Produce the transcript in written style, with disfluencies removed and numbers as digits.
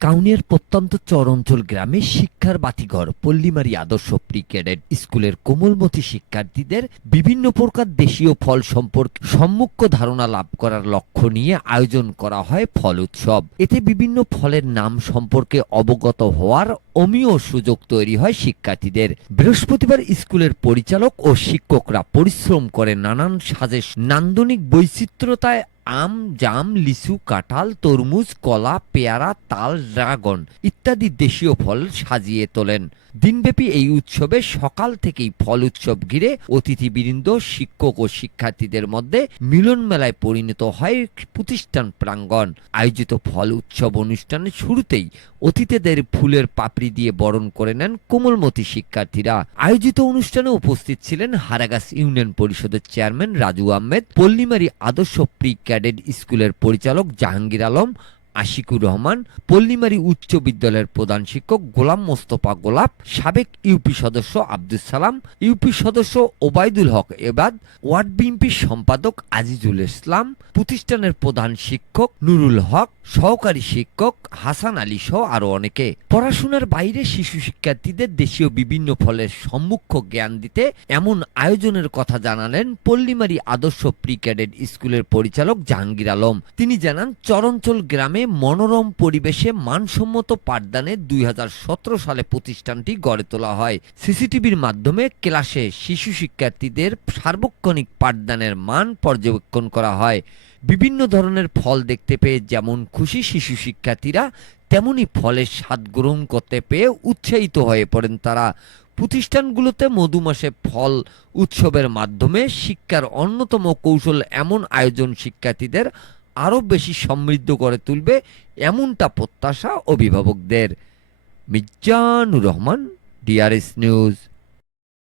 কাউনিয়ার প্রত্যন্ত চর-অঞ্চল গ্রামে শিক্ষার বাতিঘর পল্লীমারী আদর্শ প্রি ক্যাডেট স্কুলের কোমলমতি শিক্ষার্থীদের বিভিন্ন প্রকার দেশীয় ফল সম্পর্কে সম্যক ধারণা লাভ করার লক্ষ্য নিয়ে আয়োজন করা হয় ফল উৎসব। এতে বিভিন্ন ফলের নাম সম্পর্কে অবগত হওয়ার অমীয় সুযোগ তৈরি হয় শিক্ষার্থীদের। বৃহস্পতিবার স্কুলের পরিচালক ও শিক্ষকরা পরিশ্রম করে নানান সাজে নান্দনিক বৈচিত্র্যতায় আম, জাম, লিচু, কাঁঠাল, তরমুজ, কলা, পেয়ারা, তাল, ড্রাগন ইত্যাদি দেশীয় ফল সাজিয়ে তোলেন। দিনব্যাপী এই উৎসবে সকাল থেকেই ফল উৎসব ঘিরে অতিথিবৃন্দ, শিক্ষক ও শিক্ষার্থীদের মধ্যে মিলন মেলায় পরিণত হয় প্রতিষ্ঠান প্রাঙ্গণ। আয়োজিত ফল উৎসব অনুষ্ঠানের শুরুতেই অতিথিদের ফুলের পাপড়ি দিয়ে বরণ করে নেন কোমলমতি শিক্ষার্থীরা। আয়োজিত অনুষ্ঠানে উপস্থিত ছিলেন হারাগাছ ইউনিয়ন পরিষদের চেয়ারম্যান রাজু আহমেদ, পল্লীমারী আদর্শ প্রি ক্যাডেট স্কুলের পরিচালক জাহাঙ্গীর আলম, আশিকুর রহমান, পল্লীমারী উচ্চ বিদ্যালয়ের প্রধান শিক্ষক গোলাম মোস্তফা গোলাপ, সাবেক ইউপি সদস্য আব্দুল সালাম, ইউপি সদস্য ওবায়দুল হক এবাদ, ওয়ার্ড বিএনপির সম্পাদক আজিজুল ইসলাম, প্রতিষ্ঠানের প্রধান শিক্ষক নুরুল হক, সহকারী শিক্ষক হাসান আলী সহ আরো অনেকে। পড়াশোনার বাইরে শিশু শিক্ষার্থীদের দেশীয় বিভিন্ন ফলের সম্মুখ জ্ঞান দিতে এমন আয়োজনের কথা জানালেন পল্লীমারী আদর্শ প্রি ক্যাডেট স্কুলের পরিচালক জাহাঙ্গীর আলম। তিনি জানান, চরাঞ্চল গ্রামে মনোরম পরিবেশে মানসম্মত পাঠদানে 2017 সালে প্রতিষ্ঠানটি গড়ে তোলা হয়। সিসিটিভির মাধ্যমে ক্লাসে শিশু শিক্ষার্থীদের সার্বক্ষণিক পাঠদানের মান পর্যবেক্ষণ করা হয়। বিভিন্ন ধরনের ফল দেখতে পেয়ে যেমন খুশি শিশু শিক্ষার্থীরা, তেমনি ফলের স্বাদ গ্রহণ করতে পেয়ে উৎসাহিত হয়ে পড়েন তারা। প্রতিষ্ঠানগুলোতে মধুমাসে ফল উৎসবের মাধ্যমে শিক্ষার অন্যতম কৌশল এমন আয়োজন শিক্ষার্থীদের আরও বেশি সমৃদ্ধ করে তুলবে, এমনটা প্রত্যাশা অভিভাবকদের। Mizanur Rahman, DRS news.